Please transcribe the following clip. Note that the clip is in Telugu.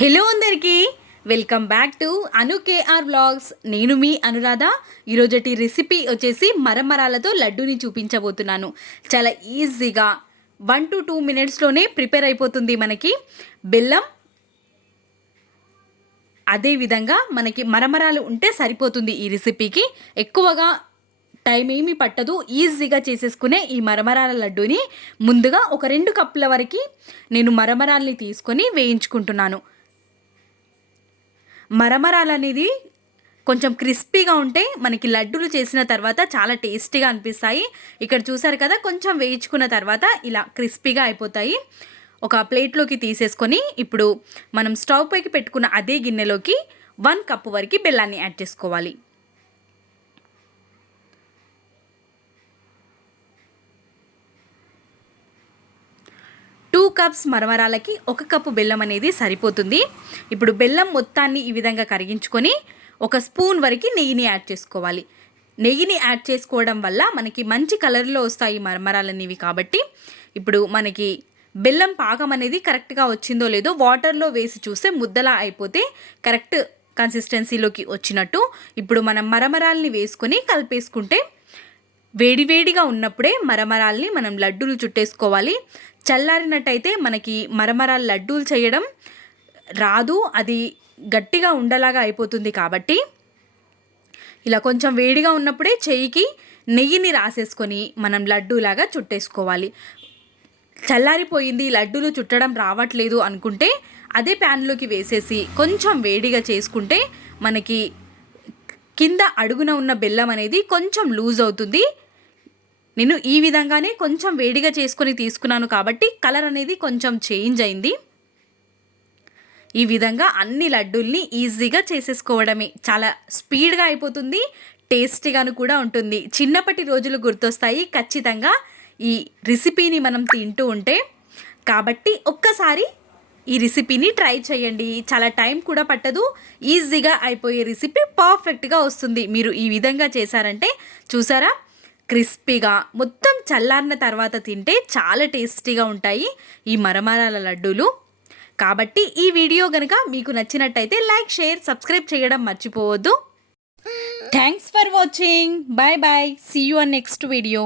హలో అందరికీ welcome back to Anu KR vlogs. నేను మీ అనురాధ. ఈరోజటి రెసిపీ వచ్చేసి మరమరాలతో లడ్డూని చూపించబోతున్నాను. చాలా ఈజీగా 1 to 2 మినిట్స్లోనే ప్రిపేర్ అయిపోతుంది మనకి. బెల్లం అదేవిధంగా మనకి మరమరాలు ఉంటే సరిపోతుంది ఈ రెసిపీకి. ఎక్కువగా టైం ఏమీ పట్టదు, ఈజీగా చేసేసుకునే ఈ మరమరాల లడ్డూని ముందుగా ఒక 2 కప్పుల వరకు నేను మరమరాల్ని తీసుకొని వేయించుకుంటున్నాను. మరమరాలు అనేది కొంచెం క్రిస్పీగా ఉంటే మనకి లడ్డూలు చేసిన తర్వాత చాలా టేస్టీగా అనిపిస్తాయి. ఇక్కడ చూసారు కదా, కొంచెం వేయించుకున్న తర్వాత ఇలా క్రిస్పీగా అయిపోతాయి. ఒక ప్లేట్లోకి తీసేసుకొని ఇప్పుడు మనం స్టవ్ పైకి పెట్టుకున్న అదే గిన్నెలోకి 1 కప్పు వరకు బెల్లాన్ని యాడ్ చేసుకోవాలి. టూ కప్స్ మరమరాలకి 1 కప్పు బెల్లం అనేది సరిపోతుంది. ఇప్పుడు బెల్లం మొత్తాన్ని ఈ విధంగా కరిగించుకొని 1 స్పూన్ వరకు నెయ్యిని యాడ్ చేసుకోవాలి. నెయ్యిని యాడ్ చేసుకోవడం వల్ల మనకి మంచి కలర్లో వస్తాయి మరమరాలు అనేవి. కాబట్టి ఇప్పుడు మనకి బెల్లం పాకం అనేది కరెక్ట్గా వచ్చిందో లేదో వాటర్లో వేసి చూస్తే ముద్దలా అయిపోతే కరెక్ట్ కన్సిస్టెన్సీలోకి వచ్చినట్టు. ఇప్పుడు మనం మరమరాల్ని వేసుకొని కలిపేసుకుంటే వేడివేడిగా ఉన్నప్పుడే మరమరాల్ని మనం లడ్డూలు చుట్టేసుకోవాలి. చల్లారినట్టయితే మనకి మరమరాలు లడ్డూలు చేయడం రాదు, అది గట్టిగా ఉండలాగా అయిపోతుంది. కాబట్టి ఇలా కొంచెం వేడిగా ఉన్నప్పుడే చెయ్యికి నెయ్యిని రాసేసుకొని మనం లడ్డూలాగా చుట్టేసుకోవాలి. చల్లారిపోయింది, లడ్డూలు చుట్టడం రావట్లేదు అనుకుంటే అదే ప్యాన్లోకి వేసేసి కొంచెం వేడిగా చేసుకుంటే మనకి కింద అడుగున ఉన్న బెల్లం అనేది కొంచెం లూజ్ అవుతుంది. నేను ఈ విధంగానే కొంచెం వేడిగా చేసుకొని తీసుకున్నాను కాబట్టి కలర్ అనేది కొంచెం చేంజ్ అయింది. ఈ విధంగా అన్ని లడ్డూల్ని ఈజీగా చేసేసుకోవడమే. చాలా స్పీడ్గా అయిపోతుంది, టేస్టీగాను కూడా ఉంటుంది. చిన్నప్పటి రోజులు గుర్తొస్తాయి ఖచ్చితంగా ఈ రెసిపీని మనం తింటూ ఉంటే. కాబట్టి ఒక్కసారి ఈ రెసిపీని ట్రై చేయండి. చాలా టైం కూడా పట్టదు, ఈజీగా అయిపోయే రెసిపీ పర్ఫెక్ట్గా వస్తుంది. మీరు ఈ విధంగా చేశారంటే చూసారా, క్రిస్పీగా మొత్తం చల్లారిన తర్వాత తింటే చాలా టేస్టీగా ఉంటాయి ఈ మరమరాల లడ్డూలు. కాబట్టి ఈ వీడియో కనుక మీకు నచ్చినట్టయితే లైక్, షేర్, సబ్స్క్రైబ్ చేయడం మర్చిపోవద్దు. Thanks for watching. Bye bye. See you on next video.